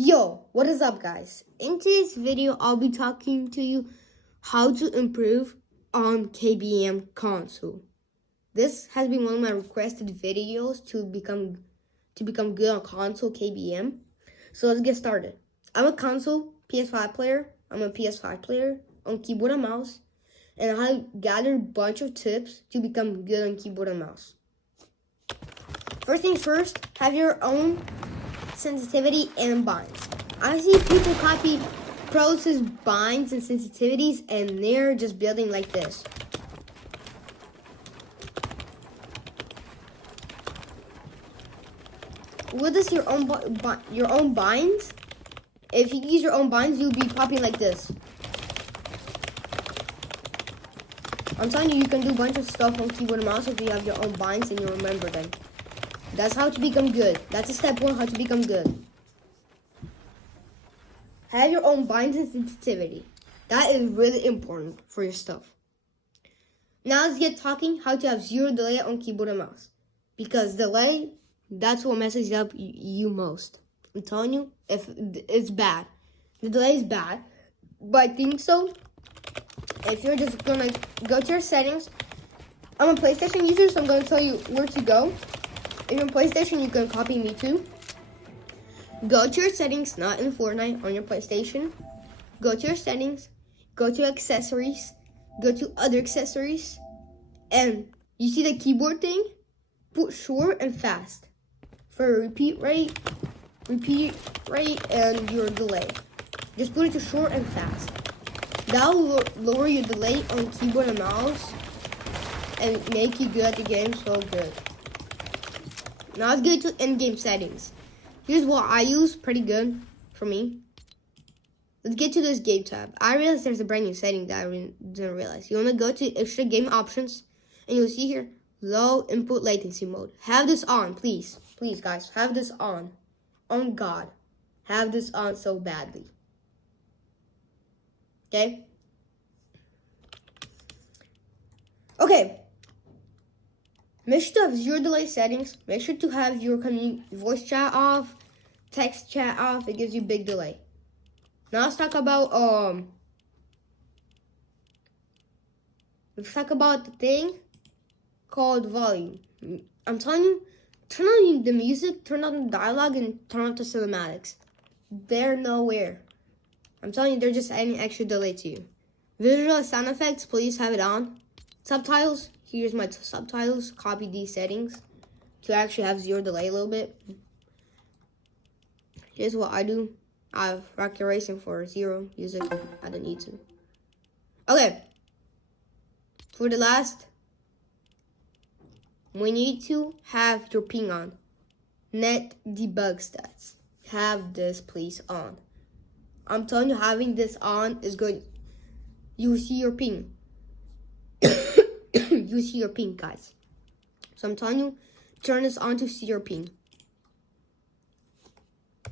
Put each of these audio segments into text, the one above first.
Yo, what is up guys? In today's video, I'll be talking to you how to improve on KBM console. This has been one of my requested videos to become good on console KBM. So let's get started. I'm a console PS5 player. I'm a PS5 player on keyboard and mouse. And I gathered a bunch of tips to become good on keyboard and mouse. First things first, have your own sensitivity and binds. I see people copy Pros' binds and sensitivities and they're just building like this. With this your own binds, if you use your own binds, you'll be copying like this. I'm telling you, you can do a bunch of stuff on keyboard and mouse if you have your own binds and you remember them. That's how to become good. That's a step one, how to become good. Have your own binds and sensitivity. That is really important for your stuff. Now let's get talking how to have zero delay on keyboard and mouse. Because delay, that's what messes up you most. I'm telling you, if it's bad. The delay is bad. But I think so. If you're just gonna go to your settings. I'm a PlayStation user, so I'm gonna tell you where to go. If you're on PlayStation, you can copy me too. Go to your settings, not in Fortnite, on your PlayStation. Go to your settings, go to accessories, go to other accessories, and you see the keyboard thing? Put short and fast for repeat rate, and your delay. Just put it to short and fast. That will lower your delay on keyboard and mouse and make you good at the game so good. Now let's get to in-game settings. Here's what I use, pretty good for me. Let's get to this game tab. I realized there's a brand new setting that I didn't realize. You want to go to extra game options, and you'll see here, low input latency mode. Have this on, please. Please, guys, have this on. On God, have this on so badly. Okay? Okay. Make sure to have zero delay settings. Make sure to have your voice chat off, text chat off. It gives you big delay. Now let's talk about the thing called volume. I'm telling you, turn on the music, turn on the dialogue, and turn on the cinematics. They're nowhere. I'm telling you, they're just adding extra delay to you. Visual sound effects, please have it on. Subtitles. Here's my subtitles. Copy these settings to actually have zero delay a little bit. Here's what I do. I have Rocket Racing for zero music. I don't need to. Okay. For the last, we need to have your ping on. Net debug stats. Have this please on. I'm telling you, having this on is good. You will see your ping. You see your ping, guys. So I'm telling you, turn this on to see your ping.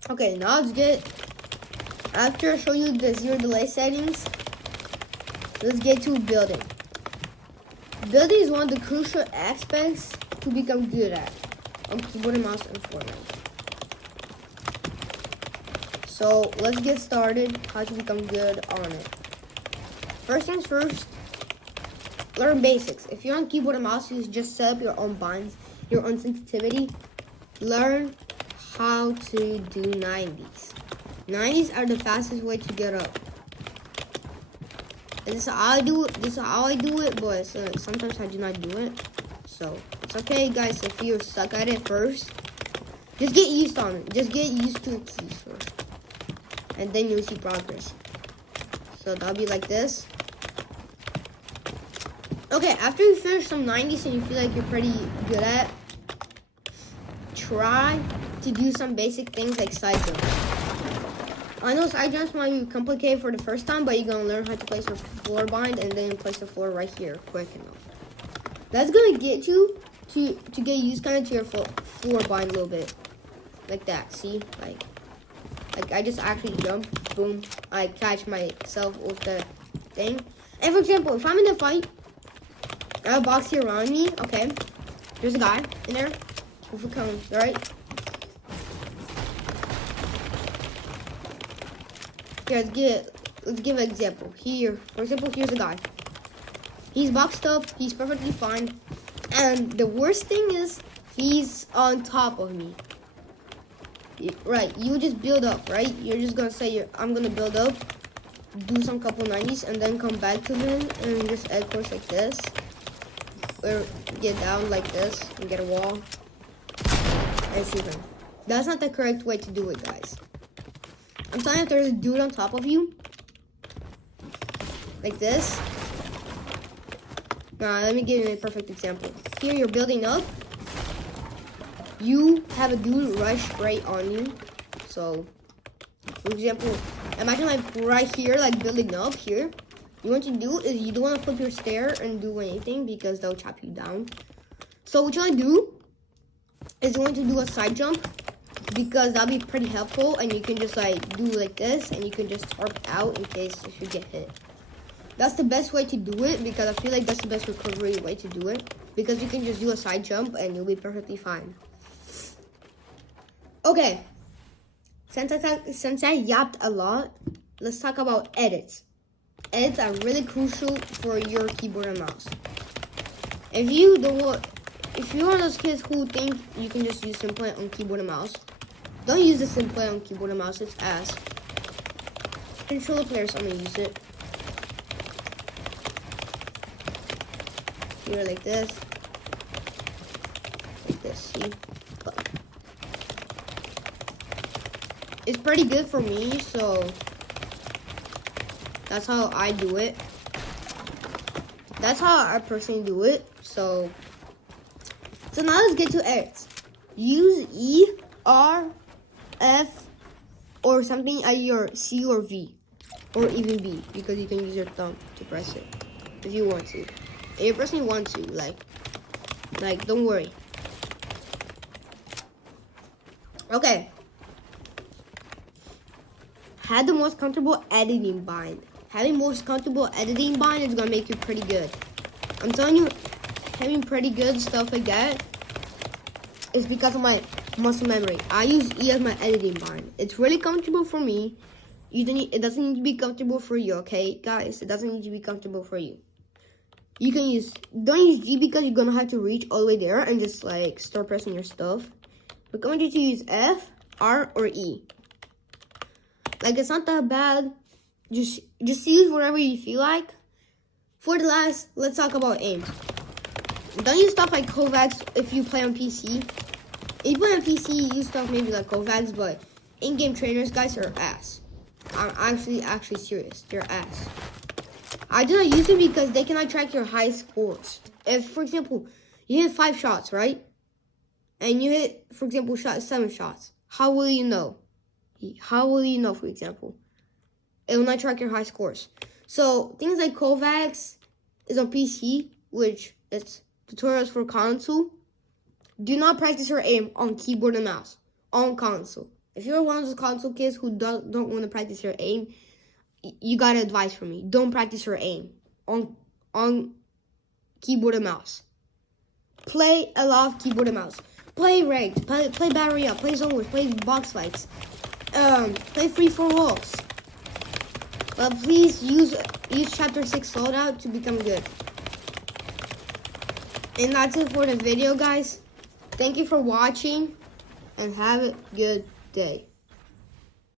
Okay, now let's get, after I show you the zero delay settings, let's get to building. Building is one of the crucial aspects to become good at on keyboard and mouse in Fortnite. So let's get started how to become good on it. First things first, learn basics. If you're on keyboard and mouse, you just set up your own binds, your own sensitivity. Learn how to do 90s. 90s are the fastest way to get up. And this is how I do it. This is how I do it, but sometimes I do not do it. So it's okay, guys. If you're stuck at it first, just get used on it. Just get used to the keys first, and then you'll see progress. So that'll be like this. Okay, after you finish some 90s and you feel like you're pretty good at, try to do some basic things like side jumps. I know side jumps might be complicated for the first time, but you're going to learn how to place your floor bind and then place the floor right here quick enough. That's going to get you to get used kind of to your floor bind a little bit. Like that, see? Like I just actually jump, boom, I catch myself with the thing. And for example, if I'm in a fight, I have a box here around me, okay? There's a guy in there with a cone, right? Here, let's give an example. Here, for example, here's a guy. He's boxed up. He's perfectly fine. And the worst thing is, he's on top of me. Right, you just build up, right? You're just gonna say, I'm gonna build up, do some couple 90s, and then come back to him and just egg course like this. Or get down like this and get a wall and shoot him. That's not the correct way to do it, guys. I'm telling you, if there's a dude on top of you, like this. Now, let me give you a perfect example. Here, you're building up. You have a dude rush right on you. So, for example, imagine like right here, like building up here. You want to do is you don't want to flip your stair and do anything because they'll chop you down. So what you want to do is you want to do a side jump because that'll be pretty helpful, and you can just like do like this and you can just tarp out in case if you get hit. That's the best way to do it because I feel like that's the best recovery way to do it because you can just do a side jump and you'll be perfectly fine. Okay, since I yapped a lot, let's talk about edits. Edits are really crucial for your keyboard and mouse. If you're one of those kids who think you can just use simple on keyboard and mouse, don't use the simple on keyboard and mouse. It's ass. Controller players, I'm gonna use it. Here like this. Like this, see? It's pretty good for me, so that's how I do it. That's how I personally do it. So now let's get to edits. Use E, R, F, or something at your C or V, or even B, because you can use your thumb to press it if you want to. If you personally want to, like don't worry. Okay. Have the most comfortable editing bind. Having most comfortable editing bind is gonna make you pretty good. I'm telling you, having pretty good stuff like that is because of my muscle memory. I use E as my editing bind. It's really comfortable for me. It doesn't need to be comfortable for you, okay, guys? It doesn't need to be comfortable for you. You can don't use G because you're gonna have to reach all the way there and just like start pressing your stuff. We're going to use F, R, or E. Like, it's not that bad. Just use whatever you feel like. For the last, let's talk about aim. Don't use stuff like Kovacs if you play on PC. If you play on PC, use stuff maybe like Kovacs, but in-game trainers, guys, are ass. I'm actually serious. They're ass. I do not use it because they cannot track your high scores. If, for example, you hit 5 shots, right? And you hit, for example, 7 shots. How will you know? How will you know, for example? It will not track your high scores. So, things like Kovacs is on PC, which it's tutorials for console. Do not practice your aim on keyboard and mouse on console. If you're one of those console kids who don't want to practice your aim, you got advice from me. Don't practice your aim on keyboard and mouse. Play a lot of keyboard and mouse. Play ranked, play battery up, play zone wars, play box fights, play free for walls. But please use chapter 6 loadout to become good. And that's it for the video, guys. Thank you for watching and have a good day.